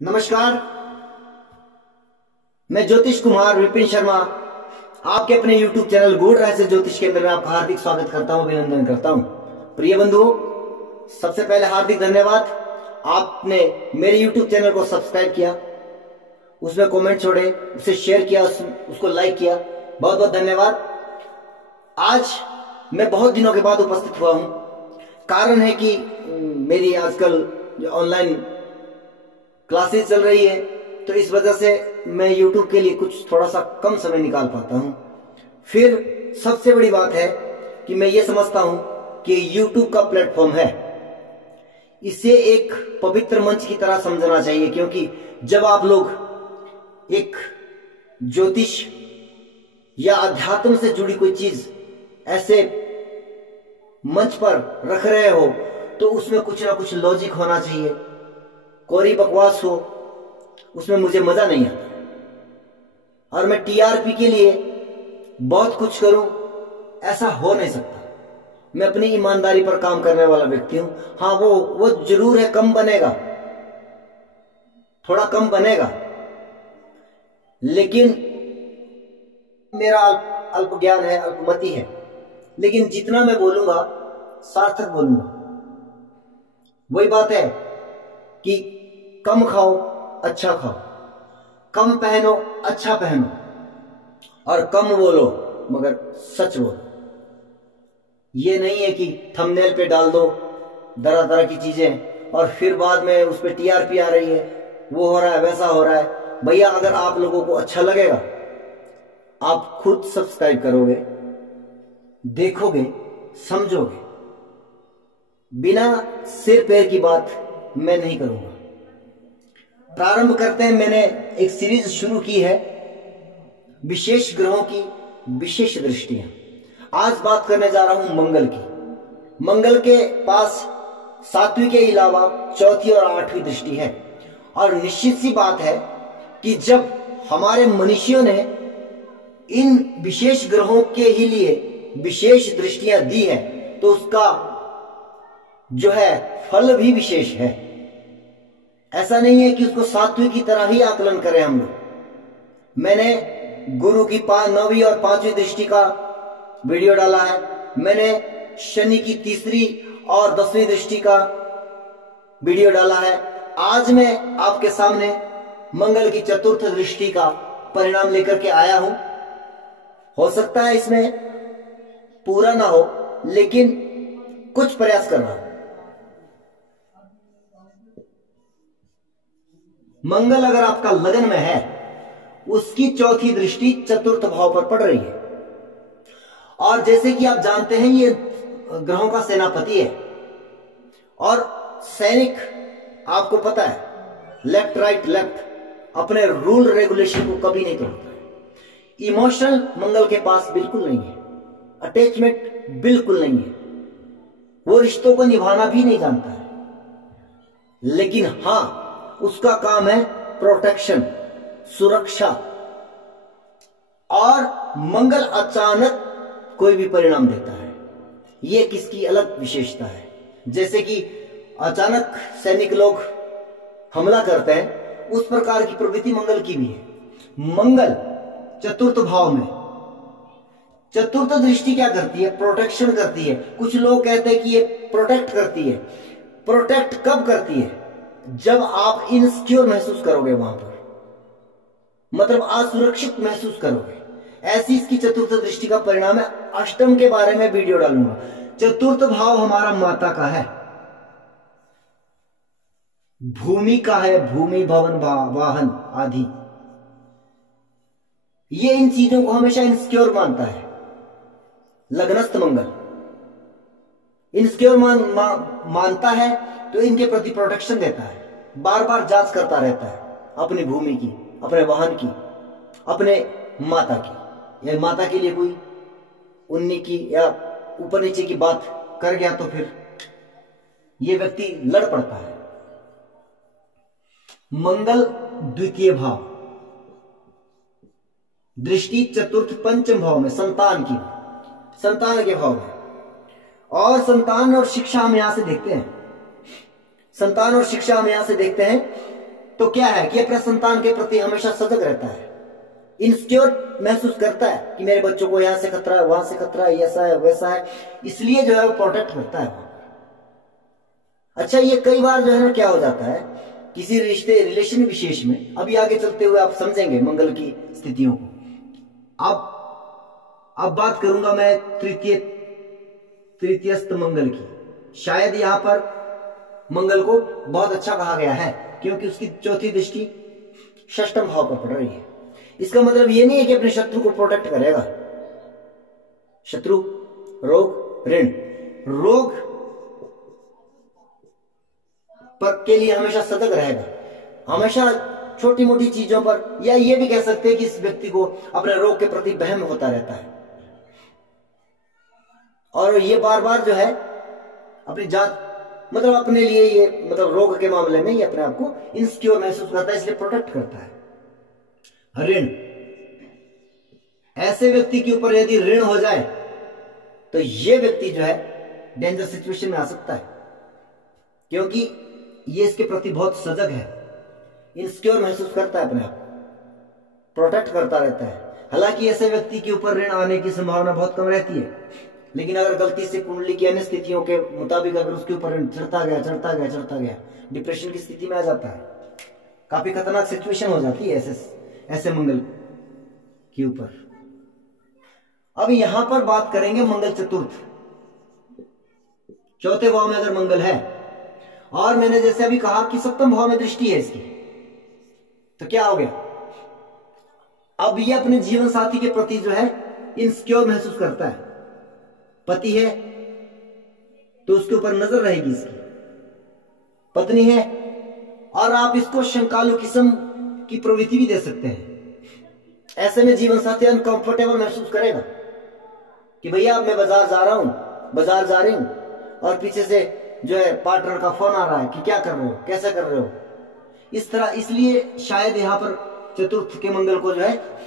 नमस्कार। मैं ज्योतिष कुमार विपिन शर्मा आपके अपने YouTube चैनल गूढ़ रहस्य ज्योतिष के अंदर में आपका हार्दिक स्वागत करता हूं, अभिनंदन करता हूं। प्रिय बंधुओं, सबसे पहले हार्दिक धन्यवाद। आपने मेरे YouTube चैनल को सब्सक्राइब किया, उसमें कमेंट छोड़े, उसे शेयर किया, उसको लाइक किया, बहुत बहुत धन्यवाद। आज मैं बहुत दिनों के बाद उपस्थित हुआ हूं। कारण है कि मेरी आजकल जो ऑनलाइन क्लासेस चल रही है, तो इस वजह से मैं YouTube के लिए कुछ थोड़ा सा कम समय निकाल पाता हूं। फिर सबसे बड़ी बात है कि मैं ये समझता हूं कि YouTube का प्लेटफॉर्म है, इसे एक पवित्र मंच की तरह समझना चाहिए। क्योंकि जब आप लोग एक ज्योतिष या अध्यात्म से जुड़ी कोई चीज ऐसे मंच पर रख रहे हो, तो उसमें कुछ ना कुछ लॉजिक होना चाहिए। कोरी बकवास हो उसमें मुझे मजा नहीं आता, और मैं टीआरपी के लिए बहुत कुछ करूं, ऐसा हो नहीं सकता। मैं अपनी ईमानदारी पर काम करने वाला व्यक्ति हूं। हाँ, वो जरूर है, कम बनेगा, थोड़ा कम बनेगा, लेकिन मेरा अल्प ज्ञान है, अल्पमति है, लेकिन जितना मैं बोलूंगा सार्थक बोलूंगा। वही बात है कि कम खाओ अच्छा खाओ, कम पहनो अच्छा पहनो, और कम बोलो मगर सच बोलो। ये नहीं है कि थंबनेल पे डाल दो तरह तरह की चीजें और फिर बाद में उस पर टीआरपी आ रही है, वो हो रहा है, वैसा हो रहा है। भैया, अगर आप लोगों को अच्छा लगेगा, आप खुद सब्सक्राइब करोगे, देखोगे, समझोगे। बिना सिर पैर की बात मैं नहीं करूंगा। प्रारंभ करते हैं। मैंने एक सीरीज शुरू की है, विशेष ग्रहों की विशेष दृष्टियां। आज बात करने जा रहा हूं मंगल की। मंगल के पास 7वीं के अलावा 4थी और 8वीं दृष्टि है। और निश्चित सी बात है कि जब हमारे मनुष्यों ने इन विशेष ग्रहों के ही लिए विशेष दृष्टियां दी है, तो उसका जो है फल भी विशेष है। ऐसा नहीं है कि उसको 7वीं की तरह ही आकलन करें हम लोग। मैंने गुरु की 9वीं और 5वीं दृष्टि का वीडियो डाला है। मैंने शनि की 3री और 10वीं दृष्टि का वीडियो डाला है। आज मैं आपके सामने मंगल की 4th दृष्टि का परिणाम लेकर के आया हूं। हो सकता है इसमें पूरा ना हो, लेकिन कुछ प्रयास कर रहा हूं। मंगल अगर आपका लगन में है, उसकी 4थी दृष्टि 4th भाव पर पड़ रही है। और जैसे कि आप जानते हैं, ये ग्रहों का सेनापति है, और सैनिक आपको पता है, लेफ्ट राइट लेफ्ट, अपने रूल रेगुलेशन को कभी नहीं तोड़ता है। इमोशनल मंगल के पास बिल्कुल नहीं है, अटैचमेंट बिल्कुल नहीं है, वो रिश्तों को निभाना भी नहीं जानता है। लेकिन हां, उसका काम है प्रोटेक्शन, सुरक्षा। और मंगल अचानक कोई भी परिणाम देता है, यह किसकी अलग विशेषता है। जैसे कि अचानक सैनिक लोग हमला करते हैं, उस प्रकार की प्रवृत्ति मंगल की भी है। मंगल 4th भाव में 4th दृष्टि क्या करती है? प्रोटेक्शन करती है। कुछ लोग कहते हैं कि ये प्रोटेक्ट करती है। प्रोटेक्ट कब करती है? जब आप इनसिक्योर महसूस करोगे, वहां पर मतलब असुरक्षित महसूस करोगे। ऐसी इसकी 4th दृष्टि का परिणाम है। अष्टम के बारे में वीडियो डालूंगा। 4th भाव हमारा माता का है, भूमि का है, भूमि भवन वाहन आदि। ये इन चीजों को हमेशा इनसिक्योर मानता है। लग्नस्थ मंगल इनसिक्योर मानता है, तो इनके प्रति प्रोटेक्शन देता है, बार बार जांच करता रहता है अपनी भूमि की, अपने वाहन की, अपने माता की। या माता के लिए कोई उन्नी की या ऊपर नीचे की बात कर गया, तो फिर यह व्यक्ति लड़ पड़ता है। मंगल 2य भाव, दृष्टि 4th 5th भाव में, संतान की, संतान के भाव में। और संतान और शिक्षा हम यहां से देखते हैं, संतान और शिक्षा हम यहां से देखते हैं। तो क्या है कि अपने संतान के प्रति हमेशा सजग रहता है, इनसिक्योर महसूस करता है कि मेरे बच्चों को यहाँ से खतरा है, वहां से खतरा है, ऐसा है वैसा है, इसलिए जो है वो प्रोटेक्ट करता है। अच्छा, ये कई बार जो है ना क्या हो जाता है किसी रिलेशन विशेष में, अभी आगे चलते हुए आप समझेंगे मंगल की स्थितियों को। अब बात करूंगा मैं तृतीयस्थ मंगल की। शायद यहां पर मंगल को बहुत अच्छा कहा गया है क्योंकि उसकी चौथी दृष्टि षष्ठम भाव पर पड़ रही है। इसका मतलब ये नहीं है कि अपने शत्रु को प्रोटेक्ट करेगा। शत्रु, रोग, ऋण, रोग पर के लिए हमेशा सतर्क रहेगा, हमेशा छोटी मोटी चीजों पर, या ये भी कह सकते हैं कि इस व्यक्ति को अपने रोग के प्रति वहम होता रहता है और ये बार बार जो है अपनी जात मतलब अपने लिए ये मतलब रोग के मामले में ये अपने आप को इनसिक्योर महसूस करता है, इसलिए प्रोटेक्ट करता है। ऋण, ऐसे व्यक्ति के ऊपर यदि ऋण हो जाए तो ये व्यक्ति जो है डेंजर सिचुएशन में आ सकता है क्योंकि ये इसके प्रति बहुत सजग है, इनसिक्योर महसूस करता है, अपने आप प्रोटेक्ट करता रहता है। हालांकि ऐसे व्यक्ति के ऊपर ऋण आने की संभावना बहुत कम रहती है, लेकिन अगर गलती से कुंडली की अन्य स्थितियों के मुताबिक अगर उसके ऊपर ऋण चढ़ता गया डिप्रेशन की स्थिति में आ जाता है, काफी खतरनाक सिचुएशन हो जाती है ऐसे मंगल के ऊपर। अब यहां पर बात करेंगे मंगल चतुर्थ, चौथे भाव में अगर मंगल है और मैंने जैसे अभी कहा कि सप्तम भाव में दृष्टि है इसकी, तो क्या हो गया, अब ये अपने जीवन साथी के प्रति जो है इनसिक्योर महसूस करता है। पति है तो उसके ऊपर नजर रहेगी इसकी, पत्नी है और आप इसको शंकालु किस्म की प्रवृत्ति भी दे सकते हैं। ऐसे में जीवन साथी अनकंफर्टेबल महसूस करेगा कि भैया अब मैं बाजार जा रही हूं और पीछे से जो है पार्टनर का फोन आ रहा है कि क्या कर रहे हो, कैसे कर रहे हो, इस तरह। इसलिए शायद यहां पर चतुर्थ के मंगल को जो है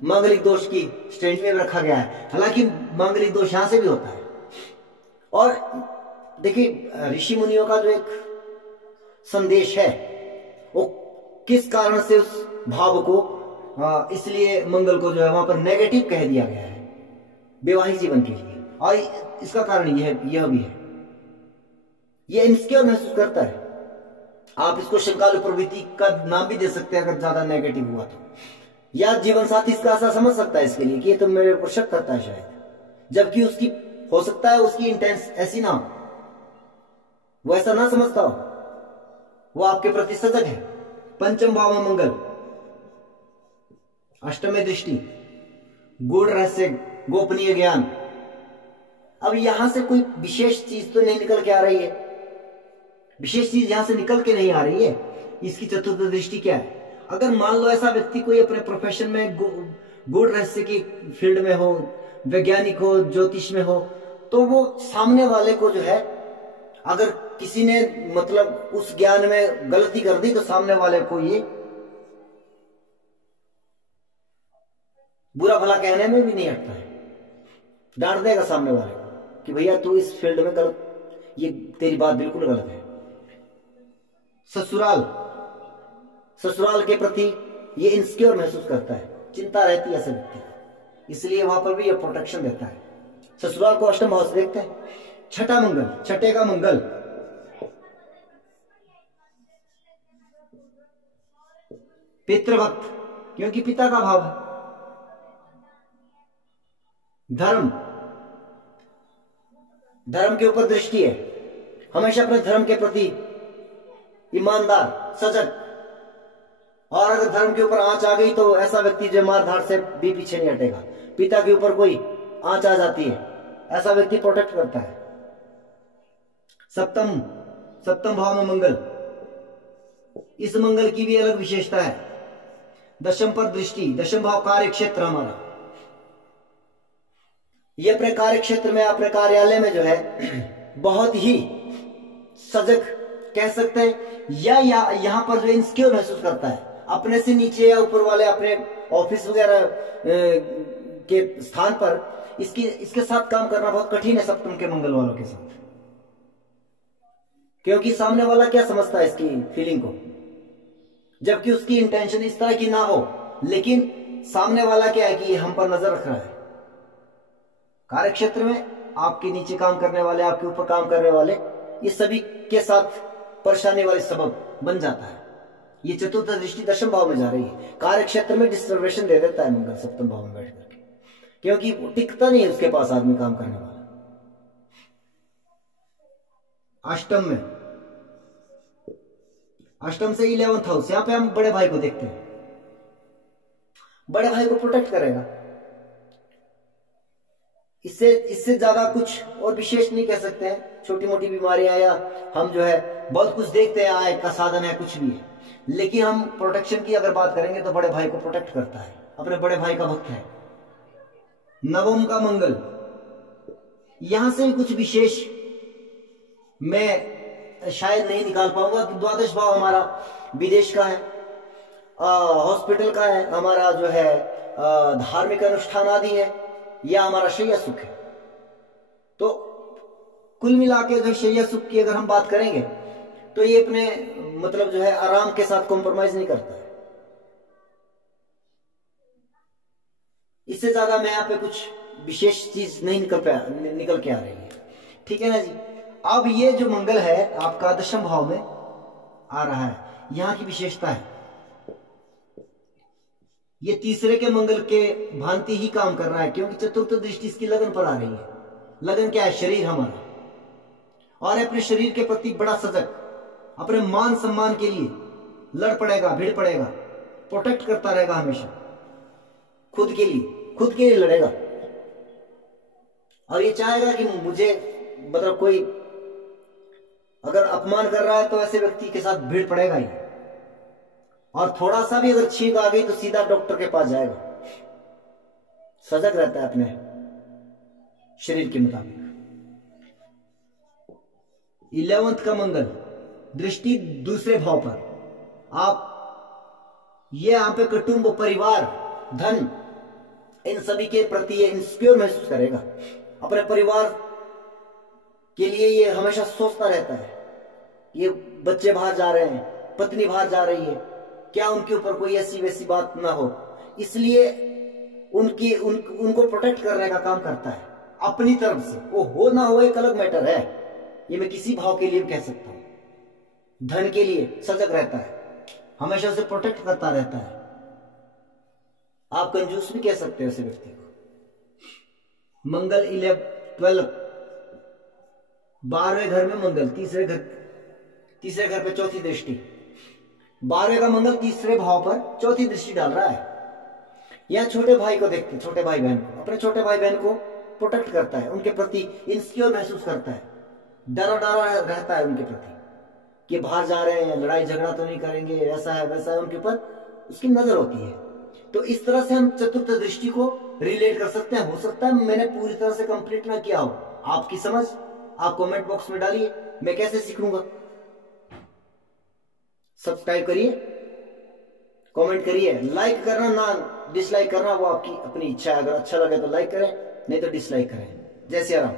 मांगलिक दोष की श्रेणी में रखा गया है। हालांकि मांगलिक दोष यहां से भी होता है। और देखिए ऋषि मुनियों का जो एक संदेश है वो किस कारण से उस भाव को इसलिए मंगल को जो है वहां पर नेगेटिव कह दिया गया है वैवाहिक जीवन के लिए, और इसका कारण यह भी है, यह इनसिक्योर महसूस करता है। आप इसको शंकालु प्रवृत्ति का नाम भी दे सकते हैं अगर ज्यादा नेगेटिव हुआ तो, या जीवन साथी इसका ऐसा समझ सकता है इसके लिए कि ये तो मेरे ऊपर शक करता है शायद, जबकि उसकी हो सकता है उसकी इंटेंस ऐसी ना हो, वो ऐसा ना समझता हो, वो आपके प्रति सजग है। पंचम भाव में मंगल, अष्टम में दृष्टि, गूढ़ रहस्य, गोपनीय ज्ञान। अब यहां से कोई विशेष चीज तो नहीं निकल के आ रही है, विशेष चीज यहां से निकल के नहीं आ रही है। इसकी चतुर्थ दृष्टि क्या है, अगर मान लो ऐसा व्यक्ति कोई अपने प्रोफेशन में गूढ़ रहस्य की फील्ड में हो, वैज्ञानिक हो, ज्योतिष में हो, तो वो सामने वाले को जो है अगर किसी ने मतलब उस ज्ञान में गलती कर दी तो सामने वाले को ये बुरा भला कहने में भी नहीं हटता है, डांट देगा सामने वाले को कि भैया तू इस फील्ड में गलत, ये तेरी बात बिल्कुल गलत है। ससुराल के प्रति ये इनसिक्योर महसूस करता है, चिंता रहती है ऐसे व्यक्ति को, इसलिए वहां पर भी ये प्रोटेक्शन देता है। ससुराल को अष्टम भाव से देखते हैं। छठा मंगल, छठे का मंगल पितृभक्त, क्योंकि पिता का भाव है। धर्म के ऊपर दृष्टि है, हमेशा अपने धर्म के प्रति ईमानदार, सजग, और अगर धर्म के ऊपर आंच आ गई तो ऐसा व्यक्ति जो मार धाड़ से भी पीछे नहीं हटेगा। पिता के ऊपर कोई आंच आ जाती है, ऐसा व्यक्ति प्रोटेक्ट करता है। सप्तम भाव में मंगल, इस मंगल की भी अलग विशेषता है। दशम पर दृष्टि, दशम भाव कार्य क्षेत्र हमारा, ये अपने कार्य क्षेत्र में, अपने कार्यालय में जो है बहुत ही सजग कह सकते हैं, या यहां पर जो इनसिक्योर महसूस करता है, अपने से नीचे या ऊपर वाले अपने ऑफिस वगैरह के स्थान पर इसके साथ काम करना बहुत कठिन है सप्तम के मंगल वालों के साथ, क्योंकि सामने वाला क्या समझता है इसकी फीलिंग को, जबकि उसकी इंटेंशन इस तरह की ना हो, लेकिन सामने वाला क्या है कि हम पर नजर रख रहा है। कार्य क्षेत्र में आपके नीचे काम करने वाले, आपके ऊपर काम करने वाले, ये सभी के साथ परेशानी वाले सबब बन जाता है। ये चतुर्थ दृष्टि दशम भाव में जा रही है, कार्य क्षेत्र में डिस्टर्बेशन दे देता है मंगल सप्तम भाव में बैठ करके, क्योंकि टिकता नहीं है उसके पास आदमी काम करने वाला। अष्टम में, अष्टम से 11th हाउस, यहां पे हम बड़े भाई को देखते हैं। बड़े भाई को प्रोटेक्ट करेगा, इससे ज्यादा कुछ और विशेष नहीं कह सकते हैं। छोटी मोटी बीमारियां या हम जो है बहुत कुछ देखते हैं, आय का साधन है, कुछ भी है, लेकिन हम प्रोटेक्शन की अगर बात करेंगे तो बड़े भाई को प्रोटेक्ट करता है, अपने बड़े भाई का भक्त है। नवम का मंगल, यहां से कुछ विशेष मैं शायद नहीं निकाल पाऊंगा कि द्वादश भाव हमारा विदेश का है, हॉस्पिटल का है, हमारा जो है धार्मिक अनुष्ठान आदि है, या हमारा शैया सुख है। तो कुल मिला के जो शैया सुख की अगर हम बात करेंगे तो ये अपने मतलब जो है आराम के साथ कॉम्प्रोमाइज नहीं करता है। इससे ज्यादा मैं यहाँ पे कुछ विशेष चीज नहीं निकल के आ रही है, ठीक है ना जी। अब ये जो मंगल है आपका दशम भाव में आ रहा है, यहां की विशेषता है ये तीसरे के मंगल के भांति ही काम कर रहा है, क्योंकि चतुर्थ दृष्टि इसकी लगन पर आ रही है। लगन क्या है? शरीर हमारा, और अपने शरीर के प्रति बड़ा सजग, अपने मान सम्मान के लिए लड़ पड़ेगा, भिड़ पड़ेगा, प्रोटेक्ट करता रहेगा हमेशा, खुद के लिए लड़ेगा। और ये चाहेगा कि मुझे मतलब कोई अगर अपमान कर रहा है तो ऐसे व्यक्ति के साथ भीड़ पड़ेगा ही, और थोड़ा सा भी अगर छींक आ गई तो सीधा डॉक्टर के पास जाएगा। सजग रहता है अपने शरीर के मुताबिक। 11th का मंगल दृष्टि दूसरे भाव पर, आप ये यहां पे कुटुंब, परिवार, धन, इन सभी के प्रति ये इंसिक्योर महसूस करेगा। अपने परिवार के लिए ये हमेशा सोचता रहता है, ये बच्चे बाहर जा रहे हैं, पत्नी बाहर जा रही है, क्या उनके ऊपर कोई ऐसी वैसी बात ना हो, इसलिए उनको प्रोटेक्ट करने का काम करता है अपनी तरफ से। वो हो ना हो एक अलग मैटर है, ये मैं किसी भाव के लिए कह सकता हूं। धन के लिए सजग रहता है, हमेशा उसे प्रोटेक्ट करता रहता है। आप कंजूस भी कह सकते हो ऐसे व्यक्ति को। मंगल 12 12वें घर में मंगल, तीसरे घर पे चौथी दृष्टि। 12वें का मंगल तीसरे भाव पर चौथी दृष्टि डाल रहा है। यहां छोटे भाई को देखते, छोटे भाई बहन को, अपने छोटे भाई बहन को प्रोटेक्ट करता है, उनके प्रति इनसिक्योर महसूस करता है, डरा रहता है उनके प्रति कि बाहर जा रहे हैं, लड़ाई झगड़ा तो नहीं करेंगे, ऐसा है वैसा है, उनके ऊपर उसकी नजर होती है। तो इस तरह से हम चतुर्थ दृष्टि को रिलेट कर सकते हैं। हो सकता है मैंने पूरी तरह से कंप्लीट ना किया हो, आपकी समझ आप कमेंट बॉक्स में डालिए, मैं कैसे सीख लूंगा। सब्सक्राइब करिए, कमेंट करिए, लाइक करना ना डिसलाइक करना वो आपकी अपनी इच्छा है। अगर अच्छा लगे तो लाइक करें, नहीं तो डिसलाइक करें। जय सिया राम।